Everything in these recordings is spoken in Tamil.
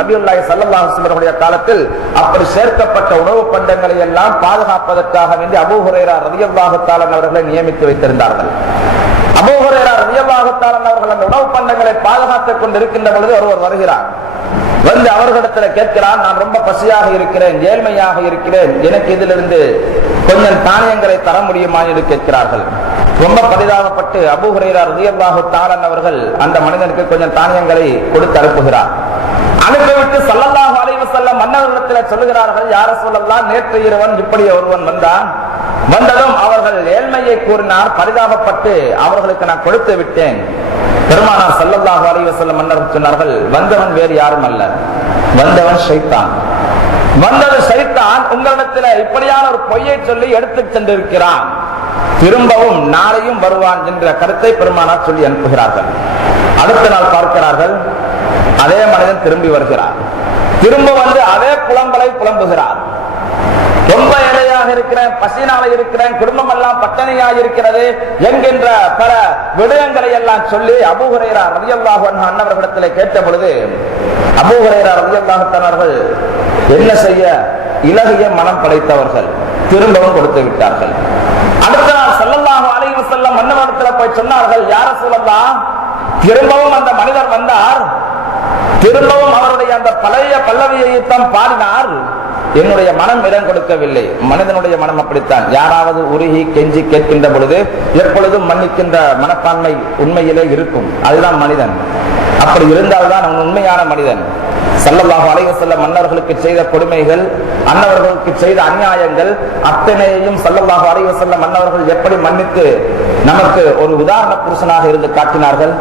நபியுல்லாஹி ஸல்லல்லாஹு அலைஹி வஸல்லம் காலத்தில் அப்படி சேர்க்கப்பட்ட உணவு பண்டங்களை எல்லாம் பாதுகாப்பதற்காக வேண்டி அபூ ஹுரைரா ரலியல்லாஹு தஆலா அவர்களை நியமித்து வைத்திருந்தார்கள். அபூ ஹுரைரா ரலியல்லாஹு தஆலா அவர்கள் அந்த உணவு பண்டங்களை பாதுகாத்துக் கொண்டிருக்கின்ற பொழுது ஒருவர் வருகிறார். வந்து அவர்களிடத்தில் கேட்கிறார், நான் ரொம்ப பசியாக இருக்கிறேன், ஏழ்மையாக இருக்கிறேன், எனக்கு இதிலிருந்து கொஞ்சம் தானியங்களை தர முடியுமா என்று கேட்கிறார்கள். ரொம்ப பரிதாபப்பட்டு அபூ ஹுரைரா ரலியல்லாஹு தஆலா அவர்கள் அந்த மனிதனுக்கு கொஞ்சம் தானியங்களை கொடுத்து அனுப்புகிறார். அனுப்பிவிட்டு ஸல்லல்லாஹு அலைஹி வஸல்லம் மன்னர்களிடத்தில் சொல்லுகிறார்கள், யா ரசூலல்லாஹ், நேற்று இரவன் இப்படி ஒருவன் வந்தான். வந்ததும் அவர்கள் ஏழ்மையை கூறினார். பரிதாபப்பட்டு அவர்களுக்கு நான் கொடுத்து விட்டேன். பெருமானார் ஸல்லல்லாஹு அலைஹி வஸல்லம் மன்னர் சொன்னார்கள், வந்தவன் வேறு யாரும் அல்ல, வந்தவன் ஷைத்தான். வந்தது ஷைத்தான் உங்களிடத்தில் இப்படியான ஒரு பொய்யை சொல்லி எடுத்து சென்றிருக்கிறான், திரும்பவும் நாளையும் வருவான் என்ற கருத்தை பெருமானார் சொல்லி அனுப்புகிறார்கள். அடுத்த நாள் பார்க்கிறார்கள், அதே மனிதன் திரும்பி வருகிறார். திரும்ப வந்து அதே புலம்பலை புலம்புகிறார். ரொம்ப ஏழையாக இருக்கிறேன், பசினால இருக்கிறேன், குடும்பம் எல்லாம் பட்டணியாக இருக்கிறது என்கின்ற பல விடயங்களை எல்லாம் சொல்லி அபூ ஹுரைரா ரலியல்லாஹு அன்ஹு அன்னவர்களிடத்தில் கேட்ட பொழுது அபூ ஹுரைரா ரலியல்லாஹு தஆலா என்ன செய்ய இலகிய மனம் படைத்தவர்கள் திரும்பவும் கொடுத்து விட்டார்கள். அடுத்த நாள் ஸல்லல்லாஹு அலைஹி வஸல்லம் அன்னவர்களிடத்தில் போய் சொன்னார்கள், யா ரசூலல்லாஹ், திரும்பவும் அந்த மனிதர் வந்தார், திரும்பவும் அவருடைய அந்த பழைய பல்லவியை தான் பாடினார், என்னுடைய மனம் இடம் கொடுக்கவில்லை. மனிதனுடைய மனம் அப்படித்தான், யாராவது உருகி கெஞ்சி கேட்கின்ற பொழுது எப்பொழுதும் மன்னிக்கின்ற மனப்பான்மை உண்மையிலே இருக்கும். அதுதான் மனிதன். அப்படி இருந்தால்தான் அவன் உண்மையான மனிதன். ஸல்லல்லாஹு அலைஹி வஸல்லம் மன்னர்களுக்கு செய்த கொடுமைகள், அன்னவர்களுக்கு செய்த அநியாயங்கள் அத்தனையையும் ஸல்லல்லாஹு அலைஹி வஸல்லம் மன்னர்கள் எப்படி மன்னித்து நமக்கு ஒரு உதாரண புருஷனாக இருந்து காட்டினார்கள்.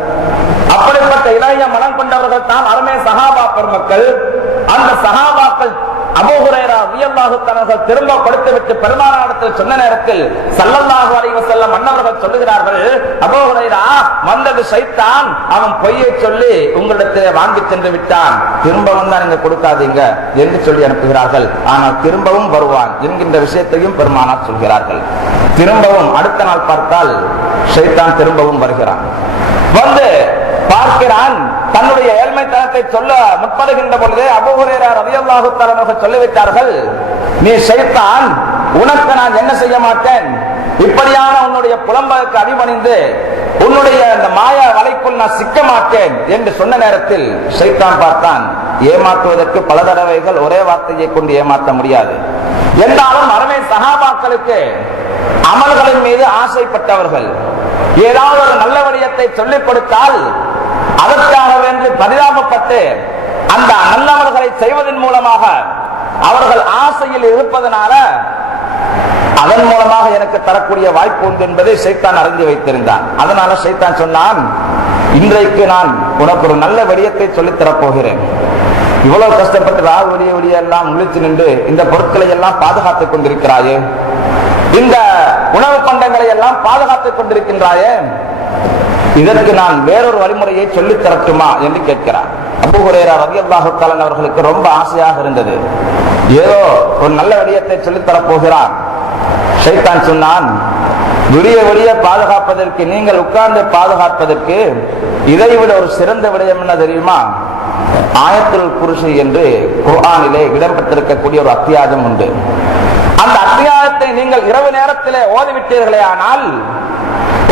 அப்படிப்பட்ட இளைய மனம் கொண்டவர்கள் தான் அருமை சஹாபா பெருமக்கள். அந்த சஹாபாக்கள் அபூ ஹுரைரா ரலியல்லாஹு தஆலா திரும்ப கொடுத்துவிட்டு பெருமானாரிடத்தில் சொன்ன நேரத்தில் ஸல்லல்லாஹு அலைஹி வஸல்லம் மன்னர்கள் சொல்லுகிறார்கள், அபூ ஹுரைரா, வந்தது ஷைத்தான், அவன் பொய்யை சொல்லி உங்களிடத்திலே வாங்கி சென்று விட்டான், திரும்ப வந்தா நீங்க கொடுக்காதீங்க என்று சொல்லி அனுப்புகிறார்கள். ஆனால் திரும்பவும் வருவான் என்கின்ற விஷயத்தையும் பெருமானார் சொல்கிறார்கள். திரும்பவும் அடுத்த நாள் பார்த்தால் ஷைத்தான் திரும்பவும் வருகிறான். வந்து பார்க்கிறான், தன்னுடைய ஏழ்மைத்தனத்தை சொல்ல முற்படுகின்ற பொழுது அபூ ஹுரைரா ரலியல்லாஹு தஆலா சொல்லிவிட்டார்கள், நீ ஷைத்தான், உனக்கு நான் என்ன செய்ய மாட்டேன், இப்படியான உன்னுடைய புலம்பலுக்கு அடிபணிந்து உன்னுடைய அந்த மாய வலைக்குள் நான் சிக்க மாட்டேன் என்று சொன்ன நேரத்தில் ஷைத்தான் பார்த்தான், ஏமாற்றுவதற்கு பல தடவைகள் ஒரே வார்த்தையை கொண்டு ஏமாற்ற முடியாது. என்றாலும் அருமை சஹாபாக்களுக்கு அமல்களின் மீது ஆசைப்பட்டவர்கள், ஏதாவது ஒரு நல்ல விடயத்தை சொல்லிக் கொடுத்தால் அதற்காக வேண்டி பரிதாபப்பட்டு அந்த நல்லவர்களை செய்வதன் மூலமாக அவர்கள் ஆசையில் இருப்பதனால அதன் மூலமாக எனக்கு தரக்கூடிய வாய்ப்பு உண்டு என்பதை ஷைத்தான் அறிந்து வைத்திருந்தான். அதனால ஷைத்தான் சொன்னான், இன்றைக்கு நான் உனக்கு ஒரு நல்ல விடயத்தை சொல்லித் தரப்போகிறேன். இவ்வளவு கஷ்டப்பட்டு ராவு விடிய விடிய எல்லாம் முழித்து நின்று இந்த பொருட்களை எல்லாம் பாதுகாத்துக் கொண்டிருக்கிறாயே, இந்த உணவு பண்டங்களை எல்லாம் பாதுகாத்துக் கொண்டிருக்கின்றாயே, இதற்கு நான் வேறொரு வழிமுறையை சொல்லித் தரட்டுமா என்று கேட்கிறார். அபூ ஹுரைரா ரலியல்லாஹு தஆலா அவர்களுக்கு ரொம்ப ஆசையாக இருந்தது, ஏதோ ஒரு நல்ல விடயத்தை சொல்லித் தரப்போகிறார். ஷைத்தான் சொன்னான், விடிய விடிய பாதுகாப்பதற்கு, நீங்கள் உட்கார்ந்து பாதுகாப்பதற்கு இதைவிட ஒரு சிறந்த விடயம் என்ன தெரியுமா? ஆயத்துல் குர்சி என்று குர்ஆனிலே இடம்பெற்றிருக்கக்கூடிய ஒரு அத்தியாயம் உண்டு. அந்த அத்தியாயத்தை நீங்கள் இரவு நேரத்திலே ஓதிவிட்டீர்களே ஆனால்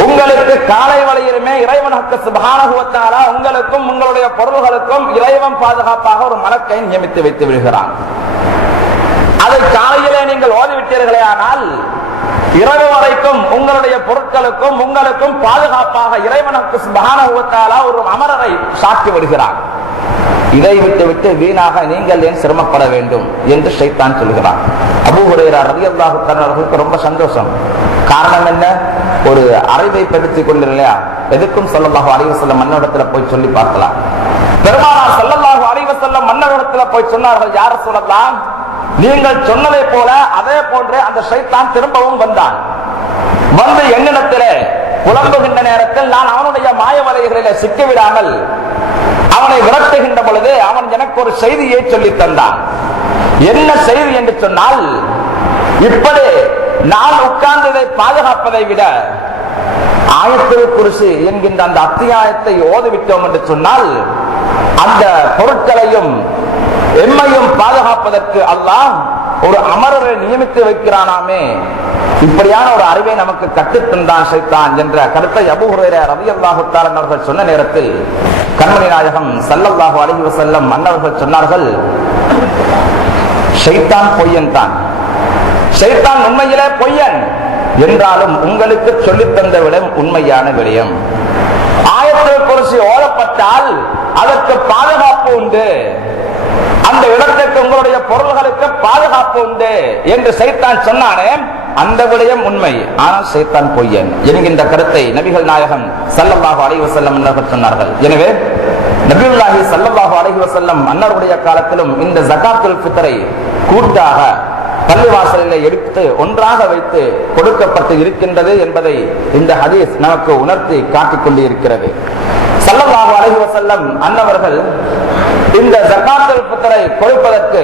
உங்களுக்கு காலை வரையிலுமே இறைவன் சுப்ஹானஹு வ தஆலா உங்களுக்கும் உங்களுடைய பொருள்களுக்கும் இறைவன் பாதுகாப்பாக ஒரு மலக்கை நியமித்து வைத்து விடுகிறான். அதை காலையிலே நீங்கள் ஓதிவிட்டீர்களே ஆனால் இரவு வரைக்கும் உங்களுடைய பொருட்களுக்கும் உங்களுக்கும் பாதுகாப்பாக இறைவன் சுப்ஹானஹு வ தஆலா ஒரு அமரரை சாட்டி விடுகிறான். இதை விட்டு வீணாக நீங்கள் ஏன் சிரமப்பட வேண்டும் என்று ஷைத்தான் சொல்கிறான். அபூ ஹுரைரா ரலியல்லாஹு தஆலா அவர்களுக்கு ரொம்ப சந்தோஷம். காரணம் என்ன? ஒரு அறிவை படுத்திக் கொண்டிருக்கலையா, எதுக்கும் ஸல்லல்லாஹு அலைஹி வஸல்லம் மன்னரிடத்துல போய் சொல்லி பார்க்கலாம். பெருமானார் ஸல்லல்லாஹு அலைஹி வஸல்லம் மன்னரிடத்துல போய் சொன்னார்கள், யா ரசூலல்லாஹ், நீங்கள் சொன்னதை போல அதே போன்று அந்த ஷைத்தான் திரும்பவும் வந்தான். வந்து என்னிடத்திலே புலம்புகின்ற நேரத்தில் நான் அவனுடைய மாய வலைகளிலே சிக்கிவிடாமல் அவனை விரட்டுகின்ற பொழுது அவன் எனக்கு ஒரு செய்தியை சொல்லி தந்தான். என்ன செய்தி என்று சொன்னால், இப்படி நான் உட்கார்ந்ததை பாதுகாப்பதை விட ஆயத்துல் குர்சி என்கின்ற அந்த அத்தியாயத்தை ஓதிவிட்டோம் என்று சொன்னால் அந்த பொருட்களையும் எம்மையும் பாதுகாப்பதற்கு அல்லாஹ் ஒரு அமரரை நியமித்து வைக்கிறானாமே, இப்படியான ஒரு அறிவை நமக்கு கற்றுத்தந்தான் ஷைத்தான் என்ற கருத்தை அபூ ஹுரைரா ரலியல்லாஹு தஆலா அவர்கள் சொன்ன நேரத்தில் கண்மணி நாயகம் ஸல்லல்லாஹு அலைஹி வஸல்லம் அன்னவர்கள் சொன்னார்கள், ஷைத்தான் பொய்யன் தான், ஷைத்தான் உண்மையிலே பொய்யன் என்றாலும் உங்களுக்கு சொல்லித்தந்த விடம் உண்மையான விடயம். ஆயத்துல் குர்சி ஓதப்பட்டால் அதற்கு பாதுகாப்பு உண்டு, அந்த இடத்திற்கு உங்களுடைய பொருள்களுக்கு பாதுகாப்பு உண்டு என்று ஷைத்தான் சொன்னானே, அந்த விடயம் உண்மை, ஆனால் ஷைத்தான் பொய்யன் என்கின்ற கருத்தை நபிகள் நாயகம் ஸல்லல்லாஹு அலைஹி வஸல்லம் அன்னர்கள் சொன்னார்கள். எனவே நபியுல்லாஹி ஸல்லல்லாஹு அலைஹி வஸல்லம் அன்னருடைய காலத்திலும் இந்த ஜகாத்துல் ஃபித்ரை கூட்டாக பள்ளிவாசலிலே எடுத்து ஒன்றாக வைத்து கொடுக்கப்பட்டு இருக்கின்றது என்பதை இந்த ஹதீஸ் நமக்கு உணர்த்தி காட்டிக் கொண்டு இருக்கிறது. ஸல்லல்லாஹு அலைஹி வஸல்லம் அன்னவர்கள் இந்த ஜகாத்துல் ஃபித்ரை கொடுப்பதற்கு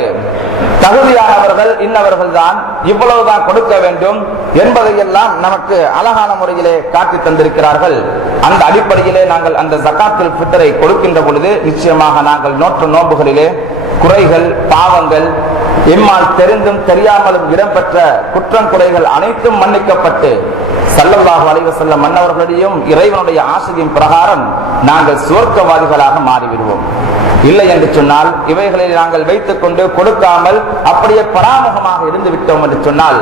தகுதியானவர்கள் இன்னவர்கள் தான், இவ்வளவுதான் கொடுக்க வேண்டும் என்பதையெல்லாம் நமக்கு அழகான முறையிலே காட்டி தந்திருக்கிறார்கள். அந்த அடிப்படையிலே நாங்கள் அந்த ஜகாத்துல் ஃபித்ரை கொடுக்கின்ற பொழுது நிச்சயமாக நாங்கள் நோற்று நோன்புகளிலே குறைகள், பாவங்கள், எம்மால் தெரிந்தும் தெரியாமலும் இடம்பெற்ற குற்றம் குறைகள் அனைத்தும் மன்னிக்கப்பட்டு ஸல்லல்லாஹு அலைஹி வஸல்லம் மன்னவர்களையும் இறைவனுடைய ஆசையின் பிரகாரம் நாங்கள் சுவர்க்கவாதிகளாக மாறிவிடுவோம். இல்லை என்று சொன்னால் இவைகளை நாங்கள் வைத்துக் கொண்டு கொடுக்காமல் அப்படியே பராமுகமாக இருந்து விட்டோம் என்று சொன்னால்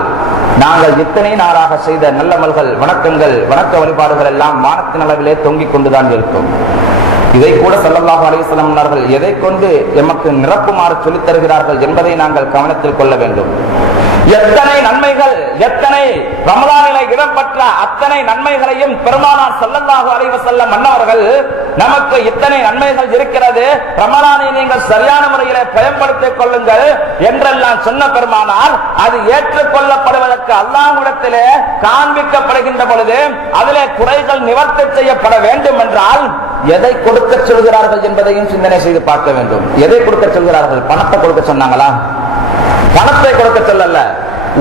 நாங்கள் இத்தனை நாளாக செய்த நல்லமல்கள், வணக்கங்கள், வணக்க வழிபாடுகள் எல்லாம் வானத்தின் அளவிலே தொங்கிக் கொண்டுதான் இருக்கும். இதை கூட ஸல்லல்லாஹு அலைஹி வஸல்லம் அவர்கள் எதை கொண்டு எமக்கு நிரப்புமாறு சொல்லித் தருகிறார்கள் என்பதை நாங்கள் கவனத்தில் கொள்ள வேண்டும். எத்தனை நன்மைகள், எத்தனை ரமலானிலே இடம்பெற்ற அத்தனை நன்மைகளையும் பெருமானார் ஸல்லல்லாஹு அலைஹி வஸல்லம் அன்னவர்கள் நமக்கு இத்தனை நன்மைகள் இருக்கிறது, ரமலானை நீங்கள் சரியான முறையிலே பயன்படுத்திக் கொள்ளுங்கள் என்றெல்லாம் சொன்ன பெருமானார் அது ஏற்றுக்கொள்ளப்படுவதற்கு அல்லாஹ்விடத்திலே காண்பிக்கப்படுகின்ற பொழுது அதிலே குறைகள் நிவர்த்தி செய்யப்பட வேண்டும் என்றால் எதை கொடுக்க சொல்கிறார்கள் என்பதையும் சிந்தனை செய்து பார்க்க வேண்டும். எதை கொடுக்க சொல்கிறார்கள்? பணத்தை கொடுக்க சொன்னாங்களா? பணத்தை கொடுக்க சொல்லல,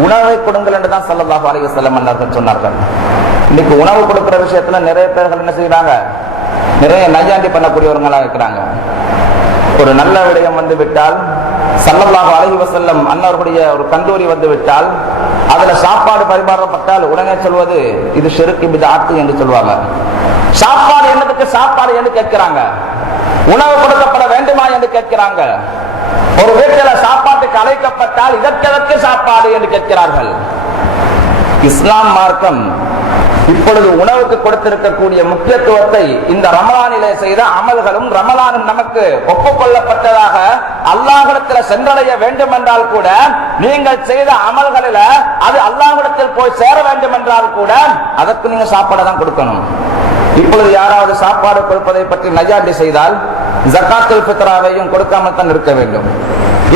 உணவை கொடுங்கள் என்று தான் ஸல்லல்லாஹு அலைஹி வஸல்லம் அவர்கள் சொன்னார்கள். இன்னைக்கு உணவு கொடுக்கிற விஷயத்துல நிறைய பேர்கள் என்ன செய்யறாங்க, நிறைய நையாண்டி பண்ணக்கூடியவர்களா இருக்கிறாங்க. ஒரு நல்ல விடயம் வந்து விட்டால், ஸல்லல்லாஹு அலைஹி வஸல்லம் அன்னவர்களுடைய ஒரு கந்தூரி வந்து விட்டால், அதுல சாப்பாடு பரிமாறப்பட்டால் உடனே சொல்வது இது ஷிர்க் பித்அத் என்று சொல்வாங்க. சாப்பாடு என்னதுக்கு சாப்பாடு என்று கேட்கிறாங்க, உணவு கொடுக்கப்பட வேண்டுமா என்று கேட்கிறாங்க. ஒரு வீட்டில் சாப்பாட்டுக்கு அழைக்கப்பட்டால் இதற்கு சாப்பாடு என்று கேட்கிறார்கள். இஸ்லாம் மார்க்கம் இப்பொழுது உணவுக்கு கொடுத்திருக்கக்கூடிய முக்கியத்துவத்தை இந்த ரமலானிலே செய்த அமல்களும் ரமலானும் நமக்கு ஒப்புக்கொள்ளப்பட்டதாக அல்லாஹ்விடத்தில் சென்றடைய வேண்டும் என்றால் கூட, நீங்கள் செய்த அமல்களில அது அல்லாஹ்விடத்தில் போய் சேர வேண்டும் என்றால் கூட அதற்கு நீங்க சாப்பாடு தான் கொடுக்கணும். இப்பொழுது யாராவது சாப்பாடு கொடுப்பதை பற்றி நையாண்டி செய்தால் ஜகாத்துல் ஃபித்ராவையும் கொடுக்காமல் தான் இருக்க வேண்டும்.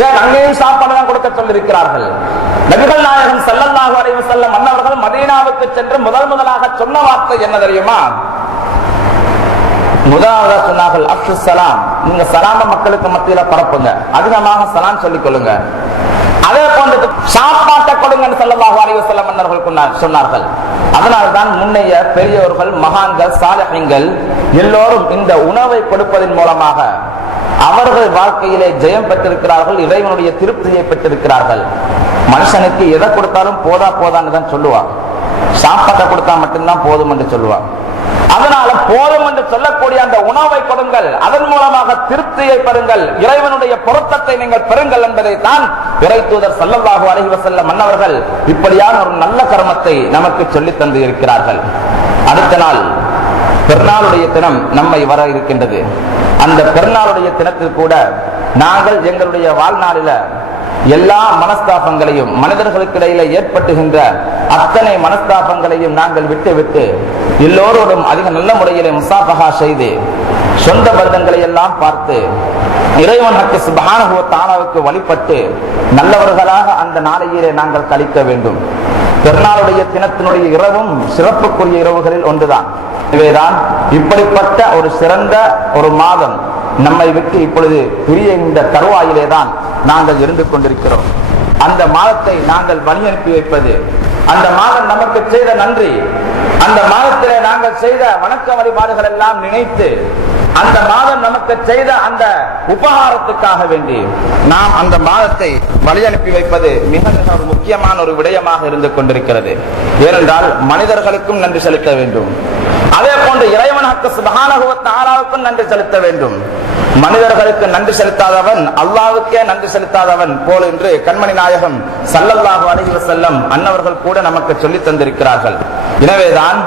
ஏன் அங்கேயும் சாப்பாடு தான் கொடுக்க சொல்லியிருக்கிறார்கள். நபிகள் நாயகம் ஸல்லல்லாஹு அலைஹி வஸல்லம் அன்னவர்கள் மதீனாவுக்கு சென்று முதலாக சொன்ன வார்த்தை என்ன தெரியுமா? முதலாவது சொன்னார்கள் அஃஷு ஸலாம், நீங்க சலாம மக்களுக்கு மத்தியில பரப்புங்க, அதிகமாக சலாம் சொல்லிக் கொள்ளுங்க. அதே போன்று சாப்பாட்டை கொடுங்க ஸல்லல்லாஹு அலைஹி வஸல்லம் அன்னவர்கள் சொன்னார்கள். அதனால்தான் முன்னைய பெரியவர்கள், மகான்கள், சாலிஹீன்கள் எல்லோரும் இந்த உணவை கொடுப்பதன் மூலமாக அவர்கள் வாழ்க்கையிலே ஜெயம் பெற்றிருக்கிறார்கள், இறைவனுடைய திருப்தியை பெற்றிருக்கிறார்கள். மனுஷனுக்கு எதை கொடுத்தாலும் போதான்னு தான் சொல்லுவான், சாப்பாட்டை கொடுத்தா மட்டும்தான் போதும் என்று சொல்லுவான். அதனால போதும் என்று சொல்லக்கூடிய அந்த உணவை கொடுங்கள், அதன் மூலமாக திருப்தியை பெறுங்கள், இறைவனுடைய பொருத்தத்தை நீங்கள் பெறுங்கள் என்பதை தான் இறை தூதர் ஸல்லல்லாஹு அலைஹி வஸல்லம் அன்னவர்கள் இப்படியான ஒரு நல்ல கர்மத்தை நமக்கு சொல்லி தந்து இருக்கிறார்கள். அடுத்த நாள் பெருநாளுடைய தினம் நம்மை வர இருக்கின்றது. அந்த பெருநாளுடைய தினத்தில் கூட நாங்கள் எங்களுடைய வாழ்நாளில எல்லா மனஸ்தாபங்களையும், மனிதர்களுக்கு இடையில ஏற்பட்டுகின்ற அத்தனை மனஸ்தாபங்களையும் நாங்கள் விட்டு எல்லோரோடும் அதிக நல்ல முறையிலே முசாஃபஹா செய்து சொந்த பந்தங்களை எல்லாம் பார்த்து இறைவனுக்கு சுப்ஹானஹு வ தஆலாவுக்கு வழிபட்டு நல்லவர்களாக அந்த நாளையிலே நாங்கள் கழிக்க வேண்டும். பெருநாளுடைய தினத்தினுடைய இரவும் சிறப்புக்குரிய இரவுகளில் ஒன்றுதான். இவைதான் இப்படிப்பட்ட ஒரு சிறந்த ஒரு மாதம் நம்மை விட்டு இப்பொழுது பிரிய இந்த தருவாயிலே தான் நாங்கள் இருந்து கொண்டிருக்கிறோம். அந்த மாதத்தை நாங்கள் வழி அனுப்பி வைப்பது, அந்த மாதம் நமக்கு செய்த நன்றி, அந்த மாதத்திலே நாங்கள் செய்த வணக்க வழிபாடுகள் எல்லாம் நினைத்து அந்த மாதம் நமக்கு செய்த அந்த உபகாரத்துக்காக வேண்டி நாம் அந்த மாதத்தை வழி அனுப்பி வைப்பது மிக மிக ஒரு முக்கியமான ஒரு விடயமாக இருந்து கொண்டிருக்கிறது. ஏனென்றால் மனிதர்களுக்கும் நன்றி செலுத்த வேண்டும், அதே போன்று இறைவனுக்கு சுப்ஹானஹு வ தஆலாவுக்கும் நன்றி செலுத்த வேண்டும். மனிதர்களுக்கு நன்றி செலுத்தாதவன் அல்லாஹ்வுக்கே நன்றி செலுத்தாதவன் போல் என்று கண்மணி நாயகம் ஸல்லல்லாஹு அலைஹி வஸல்லம் அன்னவர்கள் கூட நமக்கு சொல்லி தந்திருக்கிறார்கள். எனவேதான்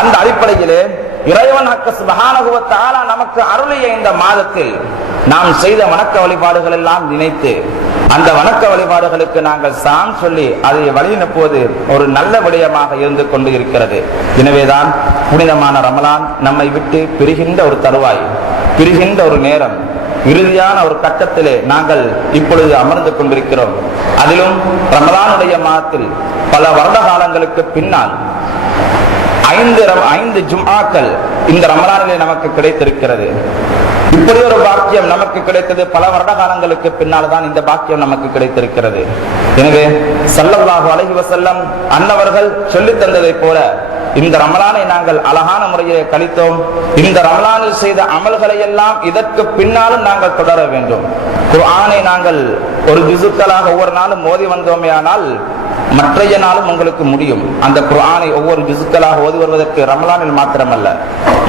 அந்த அடிப்படையிலே இறைவனுக்கு சுப்ஹானஹு வ தஆலா நமக்கு அருளிய இந்த மாதத்தில் நாம் செய்த வணக்க வழிபாடுகள் எல்லாம் நினைத்து அந்த வணக்க வழிபாடுகளுக்கு நாங்கள் சாம் சொல்லி அதை வழிநடப்புவது ஒரு நல்ல விடயமாக இருந்து கொண்டு இருக்கிறது. எனவேதான் புனிதமான ரமலான் நம்மை விட்டு பிரிகின்ற ஒரு தருவாய், பிரிகின்ற ஒரு நேரம், இறுதியான ஒரு கட்டத்திலே நாங்கள் இப்பொழுது அமர்ந்து கொண்டிருக்கிறோம். அதிலும் ரமலானுடைய மாதத்தில் பல வருட காலங்களுக்கு பின்னால் 5 ஜும்ஆக்கள் இந்த ரமலானிலே நமக்கு கிடைத்திருக்கிறது. இப்படி ஒரு பாக்கியம் நமக்கு கிடைத்தது பல வருட காலங்களுக்கு பின்னால் தான் இந்த பாக்கியம் நமக்கு கிடைத்திருக்கிறது. எனவே ஸல்லல்லாஹு அலைஹி வஸல்லம் அன்னவர்கள் சொல்லி தந்ததை போல இந்த ரமலானை நாங்கள் அழகான முறையிலே கழித்தோம். இந்த ரமலானில் செய்த அமல்களை எல்லாம் இதற்கு பின்னாலும் நாங்கள் தொடர வேண்டும். குர்ஆனை நாங்கள் ஒரு ஜுசுக்களாக ஒவ்வொரு நாளும் மோதி வந்தோமே ஆனால் மற்றைய நாளும் உங்களுக்கு முடியும். அந்த குர்ஆனை ஒவ்வொரு ஜுசுக்களாக ஓதி வருவதற்கு ரமலானில் மாத்திரமல்ல,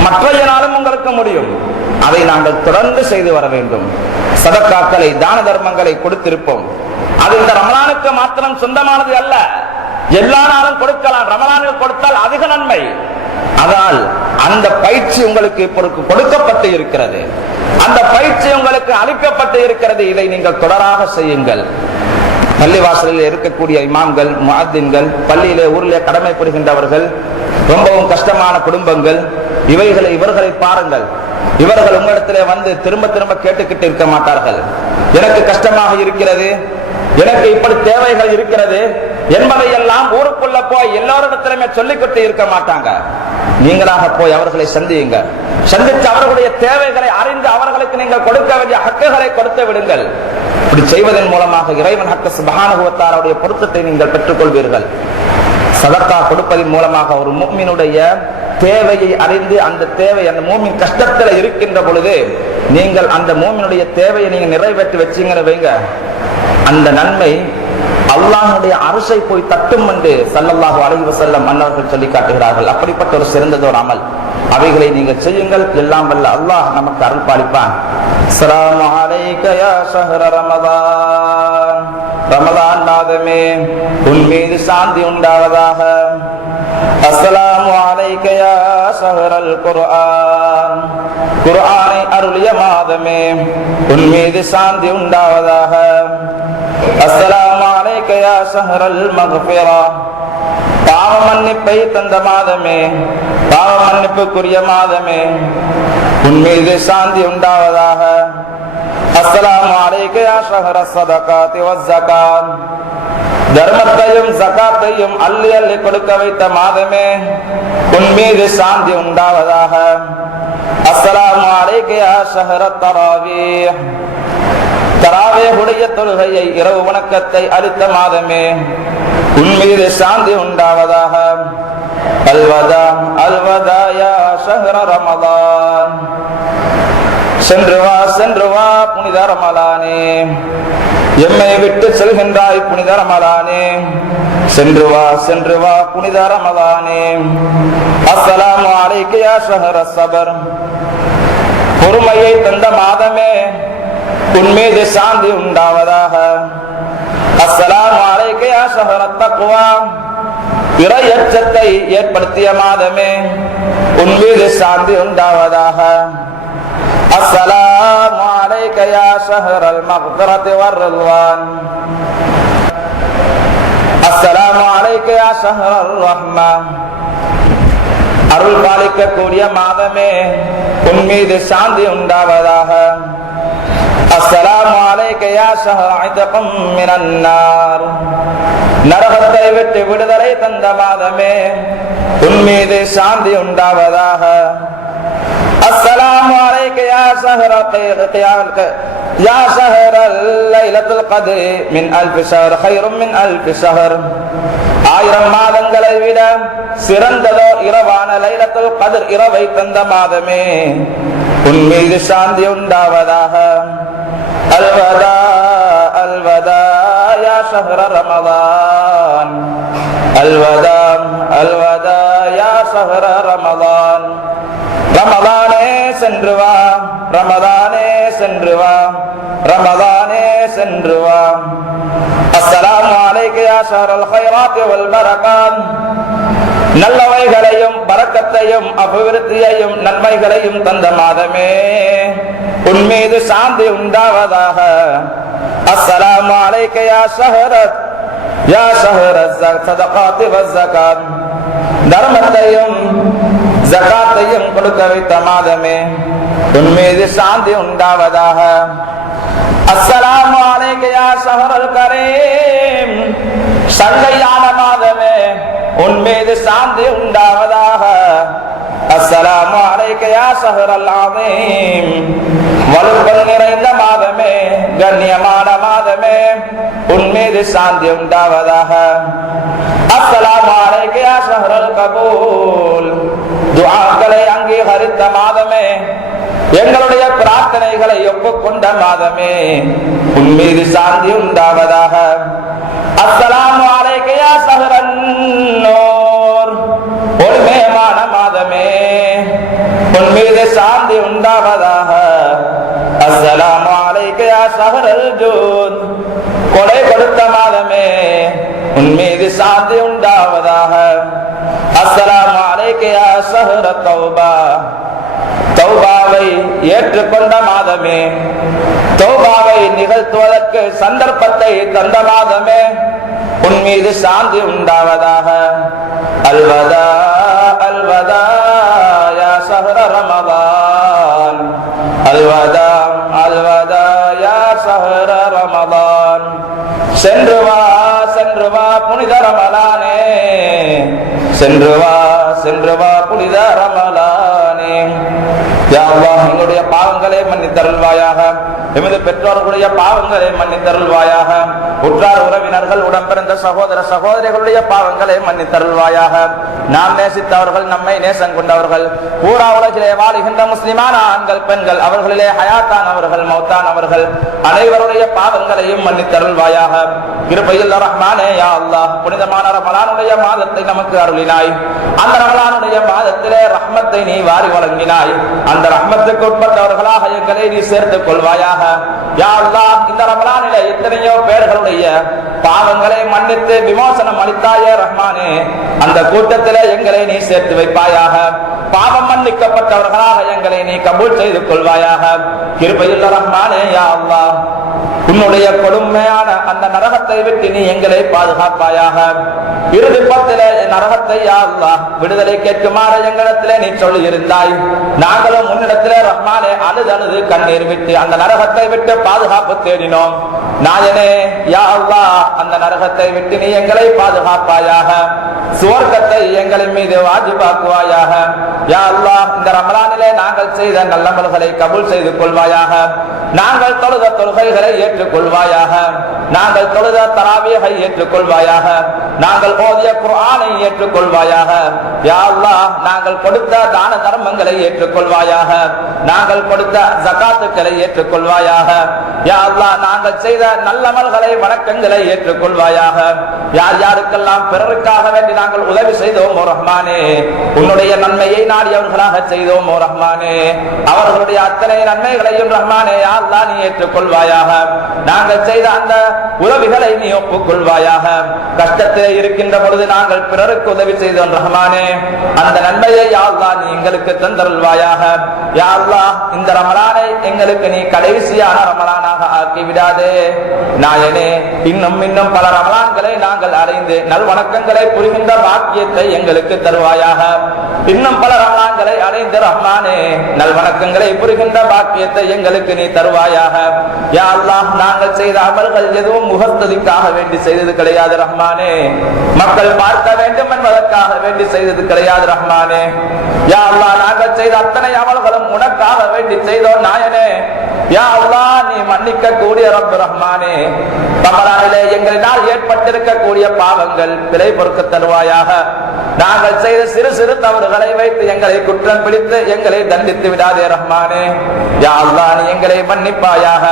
மற்றைய நாளும் உங்களுக்கு முடியும். அதை நாங்கள் தொடர்ந்து செய்து வர வேண்டும். சதக்காக்களை, தான தர்மங்களை கொடுத்திருப்போம். அது இந்த ரமலானுக்கு மாத்திரம் சொந்தமானது அல்ல, எல்லா நாளும் கொடுக்கலாம். ரமலானில் கொடுத்தால் அதிக நன்மை. ஆனால் அந்த பயிற்சி உங்களுக்கு இப்பொழுது கொடுக்கப்பட்டு இருக்கிறது, அந்த பயிற்சி உங்களுக்கு அளிக்கப்பட்டு இருக்கிறது. இதை நீங்கள் தொடராக செய்யுங்கள். பள்ளிவாசலில் இருக்கக்கூடிய இமாம்கள், முஅத்தின்கள், பள்ளியிலே ஊரிலே கடமை புரிகின்றவர்கள், ரொம்பவும் கஷ்டமான குடும்பங்கள், இவர்களை பாருங்கள். இவர்கள் உங்களிடத்திலே வந்து திரும்ப திரும்ப கேட்டுக்கிட்டு இருக்க மாட்டார்கள். எனக்கு கஷ்டமாக இருக்கிறது, எனக்கு இப்படி தேவைகள் இருக்கிறது என்பதையெல்லாம் ஊருக்குள்ள போய் எல்லோரிடத்திலுமே சொல்லிக்கிட்டு இருக்க மாட்டாங்க. நீங்களாக போய் அவர்களை சந்தியுங்க. சந்தித்து அவர்களுடைய தேவைகளை அறிந்து அவர்களுக்கு நீங்கள் கொடுக்க வேண்டிய ஹக்குகளை கொடுத்து விடுங்கள். இப்படி செய்வதன் மூலமாக இறைவன் ஹக்கு சுப்ஹானஹு வ தஆலாவுடைய பொருத்தத்தை நீங்கள் பெற்றுக்கொள்வீர்கள். சதக்கா கொடுப்பதன் மூலமாக ஒரு முஃமினுடைய தேவையை அறிந்து அந்த தேவை, அந்த மூமின் கஷ்டத்தில் இருக்கின்ற பொழுது நீங்கள் அந்த மூமினுடைய தேவையை நீங்க நிறைவேற்றி வச்சீங்கன்னு வைங்க, அந்த நன்மை அல்லாஹ்வுடைய அரசை போய் தட்டும் என்று ஸல்லல்லாஹு அலைஹி வஸல்லம் அன்னவர்கள் சொல்லி காட்டுகிறார்கள். அப்படிப்பட்ட ஒரு சிறந்ததொரு அமல், அவைகளை நீங்கள் செய்யுங்கள். எல்லாம் வல்ல அல்லாஹ் நமக்கு அருள் பாலிப்பான். அஸ்ஸலாமு அலைக யா ஷஹ்ர ரமதான். ரமதான் மாதமே உன் மீது சாந்தி உண்டாவதாக. அஸ்ஸலாமு அலைக யா ஷஹ்ரல் குர்ஆன். குர்ஆனை அருளிய மாதமே உன் மீது சாந்தி உண்டாவதாக. அஸ்ஸலாமு அலைக யா ஷஹ்ரல் மக்ஃபிரா. பாவ மன்னிப்பை தந்த மாதமே, பாவ மன்னிப்புக்குரிய மாதமே உன் மீது சாந்தி உண்டாவதாக. அஸ்ஸலாமு அலைக யா ஷஹ்ரஸ் ஸதகாத்தி வஸ் ஸகாத். தர்மத்தையும் ஜகாத்தையும் அள்ளி அள்ளி கொடுக்க வைத்த மாதமே உன் மீது சாந்தி உண்டாவதாக. அஸ்ஸலாமு அலைக யா ஷஹ்ரத் தராவீஹ். தராவீஹுடைய தொழுகையை, இரவு வணக்கத்தை அளித்த மாதமே உன் மீது சாந்தி உண்டாவதாக. அல்வதா அல்வதா யா ஷஹ்ர ரமதான். சென்று வா சென்று வா புனித ரமலானே, எம்மை விட்டு செல்கின்றாய் புனித ரமலானே. சென்று வா சென்று வா புனித ரமலானே. அஸ்ஸலாமு அலைக யா ஷஹ்ர ஸபர். பொறுமையை தந்த மாதமே உன் மீது சாந்தி உண்டாவதாக. அஸ்ஸலாமு அலைக யா ஷஹ்ரத் தக்வா. இறையச்சத்தை ஏற்படுத்திய மாதமே உன் மீது சாந்தி உண்டாவதாக. அஸ்ஸலாமு அலைக யா ஷஹ்ரல் மக்ஃபிரத்தி வர் ரிضவான். அஸ்ஸலாமு அலைக யா ஷஹ்ரர் ரஹ்மா. அருள் பாலிக்கக்கூடிய மாதமே உன் மீது சாந்தி உண்டாவதாக. அஸ்ஸலாமு அலைக யா ஷஹ்ர இத்கம் மினன் நார். நரகத்தை விட்டு விடுதலை தந்த மாதமே உன் மீது சாந்தி உண்டாவதாக. அஸ்ஸலாமு அலைக யா ஷஹ்ர யா ஷஹ்ர லைலத்துல் கத்ர் மின் அல்ஃபி ஷஹர் கைரும் மின் அல்ஃபி ஷஹர். 1000 மாதங்களை விட சிறந்ததோ இரவான லைலத்துல் கத்ர் இரவை தந்த மாதமே உன் மீது சாந்தி உண்டாவதாக. அல்வதா அல்வதா யா ஷஹ்ர ரமலான், அல்வதா அல்வதா யா ஷஹ்ர ரமலான். ரமலானே சென்று வா, ரமலானே சென்று வா, ரமலானே சென்று வா. அஸ்ஸலாமு அலைக யா ஷஹ்ரல் கைராத் வல் பரகாத். நல்லவைகளையும் பரக்கத்தையும் அபிவிருத்தியையும் நன்மைகளையும் தந்த மாதமே, உன் மீது சாந்தி உண்டாவதாக. அஸ்ஸலாமு அலைக யா ஷஹ்ரத் யா ஷஹ்ரஸ் ஸதகாத் வஸ் ஸகாத். தர்மத்தையும் ஜகாத்தையும் கொடுக்க வைத்த மாதமே, உன் மீது சாந்தி உண்டாவதாக. அஸ்ஸலாமு அலைக யா ஷஹ்ரல் கரீம். சங்கையான மாதமே, உன் மீது சாந்தி உண்டாவதாக. அஸ்ஸலாமு அலைக யா ஷஹ்ரல் அஸீம். வலுப்பல் நிறைந்த மாதமே, கண்ணியமான மாதமே, உன் மீது சாந்தி உண்டாவதாக. அஸ்ஸலாமு அலைக யா ஷஹ்ரல் கபூல். துஆக்களை அங்கீகரித்த மாதமே, எங்களுடைய பிரார்த்தனைகளை ஒப்புக்கொண்ட மாதமே, உன் மீது சாந்தி உண்டாவதாக. அஸ்ஸலாமு அலைக யா ஷஹ்ரன் நூர். ஒளிமயமான மாதமே, உன் மீது சாந்தி உண்டாவதாக. அஸ்ஸலாமு அலைக யா ஷஹ்ரல் ஜூத். கொடை கொடுத்த மாதமே, உன் மீது சாந்தி உண்டாவதாக. அஸ்ஸலாமு அலைக யா ஷஹ்ர தௌபா. தௌபாவை ஏற்றுக்கொண்ட மாதமே, தௌபாவை நிகழ்த்துவதற்கு சந்தர்ப்பத்தை தந்த மாதமே, உன் மீது சாந்தி உண்டாவதாக. அல்வதா அல்வதா யா ஷஹ்ர ரமலான், அல்வதா அல்வதா யா ஷஹ்ர ரமலான். சென்று வா சென்று வா புனித ரமலானே, சென்று வா சென்று வா புனித ரமலானே. யா அல்லாஹ், எங்களுடைய பாவங்களை மன்னித்தருள்வாயாக. எமது பெற்றோர்களுடைய பாவங்களை மன்னித்தருள்வாயாக. உற்றார் உறவினர்கள் உடன்பிறந்த சகோதர சகோதரிகளுடைய பாவங்களை மன்னித்தருள்வாயாக. நாம் நேசித்தவர்கள், நம்மை நேசம் கொண்டவர்கள், பூரா உலகிலே வாழுகின்ற முஸ்லிமான ஆண்கள் பெண்கள், அவர்களிலே ஹயாத்தானவர்கள் மௌத்தானவர்கள் அனைவருடைய பாவங்களையும் மன்னித்தருள்வாயாக. கிருபையில் ரஹ்மானே யா அல்லாஹ், புனிதமான ரமலானுடைய மாதத்தை நமக்கு அருளினாய். அந்த ரமலானுடைய மாதத்திலே ரஹ்மத்தை நீ வாரி வழங்கினாய். அந்த ரஹ்மத்துக்கு உட்பட்டவர்களாக எங்களை நீ சேர்த்துக் கொள்வாயாக. யா அல்லாஹ், இந்த ரமலானிலே எத்தனையோ பேர்களுடைய பாவங்களை மன்னித்து விமோசனம் அளித்தாயே ரஹ்மானே, அந்த கூட்டத்திலே எங்களை நீ சேர்த்து வைப்பாயாக. பாவம் மன்னிக்கப்பட்டவர்களாக எங்களை நீ கபூல் செய்து கொள்வாயாக. கிருபையுள்ள ரஹ்மானே யா அல்லாஹ், உன்னுடைய கொடுமையான அந்த நரகத்தை விட்டு நீ எங்களை பாதுகாப்பாயாக. இறுதி பத்திலே நரகத்தை யா அல்லாஹ் விடுதலை கேட்குமாறு எங்களிடத்திலே நீ சொல்லி இருந்தாய். நாங்களும் உன்னிடத்திலே ரஹ்மானே அழுது அழுது கண்ணீர் விட்டு அந்த நரகத்தை விட்டு பாதுகாப்பு தேடினோம். நாயனே யா அல்லாஹ், அந்த நரகத்தை விட்டு நீ எங்களை பாதுகாப்பாயாக. சுவர்க்கத்தை எங்களின் மீது வாஜிபாக்குவாயாக. யா அல்லாஹ், இந்த ரமலானிலே நாங்கள் செய்த நல்லமல்களை கபூல் செய்து கொள்வாயாக. நாங்கள் தொழுத தொழுகைகளை ஏற்றுக்கொள்வாயாக. நாங்கள் தொழுத தராவீஹை ஏற்றுக்கொள்வாயாக. நாங்கள் ஓதிய குர்ஆனை ஏற்றுக்கொள்வாயாக. யா அல்லாஹ், நாங்கள் கொடுத்த தான தர்மங்களை ஏற்றுக்கொள்வாயாக. நாங்கள் கொடுத்த ஜகாத்துக்களை ஏற்றுக்கொள்வாயாக. யா அல்லாஹ், நாங்கள் செய்த நல்லமல்களை வணக்கங்களை ஏற்றுக்கொள்வாயாக. யார் யாருக்கெல்லாம் பிறருக்காக வேண்டி நாங்கள் உதவி செய்தோம் ஓ ரஹ்மானே, உன்னுடைய நன்மையை நாடியவர்களாக செய்தோம் ஓ ரஹ்மானே, அவர்களுடைய அத்தனை நன்மைகளையும் ரஹ்மானே யா அல்லாஹ் நீ ஏற்றுக்கொள்வாயாக. நாங்கள் செய்த அந்த உதவிகளை நீ ஒப்புக்கொள்வாயாக. கஷ்டத்திலே இருக்கின்ற பொழுது நாங்கள் பிறருக்கு உதவி செய்தோம் ரஹ்மானே, அந்த நன்மையை யா அல்லாஹ் நீ எங்களுக்கு தந்தருள்வாயாக. யா அல்லாஹ், இந்த ரமலானை எங்களுக்கு நீ கடைசியான ரமலானாக ஆக்கி விடாதே நாயனே. இன்னும் இன்னும் பல ரமலான்களை நாங்கள் அடைந்து நல்வணக்கங்களை புரிகின்ற பாக்கியத்தை எங்களுக்கு தருவாயாக. இன்னும் பல ரமலான்களை அடைந்து ரஹ்மானே நல்வணக்கங்களை புரிகின்ற பாக்கியத்தை எங்களுக்கு நீ தருவாயாக. யா அல்லாஹ், நாங்கள் செய்த அமல்கள் எதுவும் முகஸ்துதிக்காக வேண்டி செய்தது கிடையாது ரஹ்மானே, மக்கள் பார்க்க வேண்டும் என்பதற்காக வேண்டி செய்தது கிடையாது ரஹ்மானே. யா அல்லாஹ் நாங்கள் செய்த அத்தனை அமல்களும் உனக்காக வேண்டி செய்தோம் நாயனே. யா அல்லாஹ் நீ மன்னிக்க கூடிய ரப் ரஹ்மானே. ரமலானிலே எங்களினால் ஏற்பட்டிருக்கக்கூடிய பாவங்கள் பிழை பொறுக்க தருவாயாக. நாங்கள் செய்த சிறு சிறு தவறுகளை வைத்து எங்களை குற்றம் பிடித்து எங்களை தண்டித்து விடாதே ரஹ்மானே. யா அல்லாஹ் நீ எங்களை மன்னிப்பாயாக.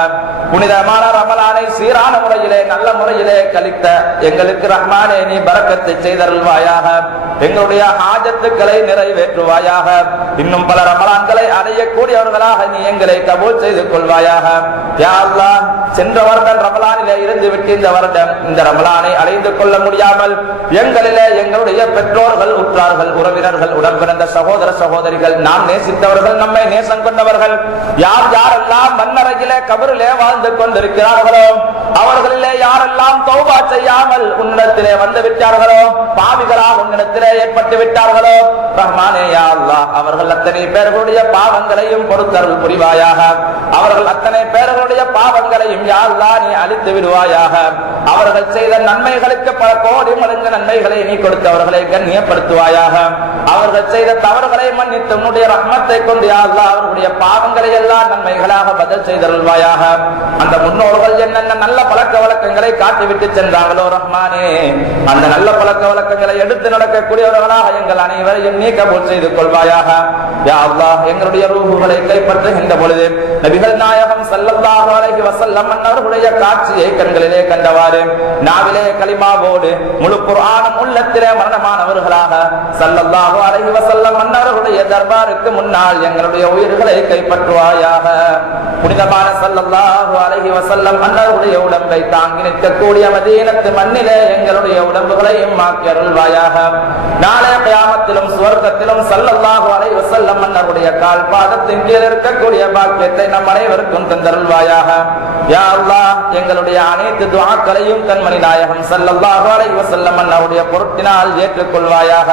புனிதமான ரமலானை சீரான முறையிலே நல்ல முறையிலே கழித்த எங்களுக்கு ரஹ்மானே நீ பரக்கத்தை செய்தருள்வாயாக. எங்களுடைய ஹாஜத்துக்களை நிறைவேற்றுவாயாக. இன்னும் பல ரமலான்களை அடையக்கூடியவர்களாக நீ எங்களை கபூல் செய்து கொள்வாயாக. யா அல்லாஹ் சென்ற வருடம் ரமலானிலே இருந்து விட்டு இந்த வருடம் இந்த ரமலானை அடைந்து கொள்ள முடியாமல் எங்களிலே எங்களுடைய பெற்றோர்கள், உற்றார்கள், உறவினர்கள், உடன்பிறந்த சகோதர சகோதரிகள், நாம் நேசித்தவர்கள், நம்மை நேசம் கொண்டவர்கள் யார் யாரெல்லாம் மண்ணறையிலே கபரிலே வாழ்ந்து கொண்டிருக்கிறார்களோ, அவர்களிலே யாரெல்லாம் தௌபா செய்யாமல் உன்னிடத்திலே வந்து விட்டார்களோ, பாவிகளாக உன்னிடத்திலே ஏற்பட்டு விட்டார்களோ ரஹ்மானே யா அல்லாஹ் அவர்கள் அத்தனை பேர்களுடைய பாவங்களையும் பொறுத்தருள் புரிவாயாக. அவர்கள் அத்தனை பேர்களுடைய பாவங்களையும் யா அல்லாஹ் நீ அழித்து விடுவாயாக. அவர்கள் செய்த நன்மைகளுக்கு பல கோடி மடங்கு நன்மைகளை நீ கொடுத்தவர்களை கண்ணியப்படுத்துவாயாக. அவர்கள் செய்த தவறுகளை மன்னித்து உன்னுடைய ரஹ்மத்தை கொண்டு யா அல்லாஹ் அவர்களுடைய பாவங்களை எல்லாம் நன்மைகளாக பதில் செய்தருள்வாயாக. அந்த முன்னோர்கள் என்னென்ன நல்ல பழக்க வழக்கங்களை காட்டிவிட்டு சென்றாங்களோ ரஹ்மானே, அந்த நல்ல பழக்க வழக்கங்களை எடுத்து நடக்கக்கூடியவர்களாக எங்கள் அனைவரையும் நீ கபூல் செய்து கொள்வாயாக. யா அல்லாஹ் எங்களுடைய ரூஹுகளை கைப்பற்றுகின்ற பொழுது நபிகள் நாயகம் ஸல்லல்லாஹு அலைஹி வஸல்லம் அவர்களுடைய காட்சியை கண்களிலே கண்டவாறு நாவிலே கலிமாவோடு முழு குர்ஆனும் உள்ளத்திலே மரணமானவர்களாக ஸல்லல்லாஹு அலைஹி வஸல்லம் அவர்களுடைய தர்பாருக்கு முன்னால் எங்களுடைய உயிர்களை கைப்பற்றுவாயாக. புனிதமான ஸல்லல்லாஹு அலைஹி வஸல்லம் அவர்களுடைய உடம்பை தாங்கி நிற்கக்கூடிய மதீனத்து மண்ணிலே எங்களுடைய உடம்புகளையும் மாற்றி அருள்வாயாக. நாளைய கியாமத்திலும் சுவர்க்கத்திலும் ஸல்லல்லாஹு அலைஹி வஸல்லம் அவர்களுடைய கால் பாதத்தின் கீழ் இருக்கக்கூடிய பாக்கியத்தை நம் அனைவருக்கும் தந்தருள்வாயாக. யா அல்லாஹ் எங்களுடைய அனைத்து துஆக்களையும் கண்மணி நாயகம் ஸல்லல்லாஹு அலைஹி வஸல்லம் அவருடைய பொருட்டினால் ஏற்றுக்கொள்வாயாக.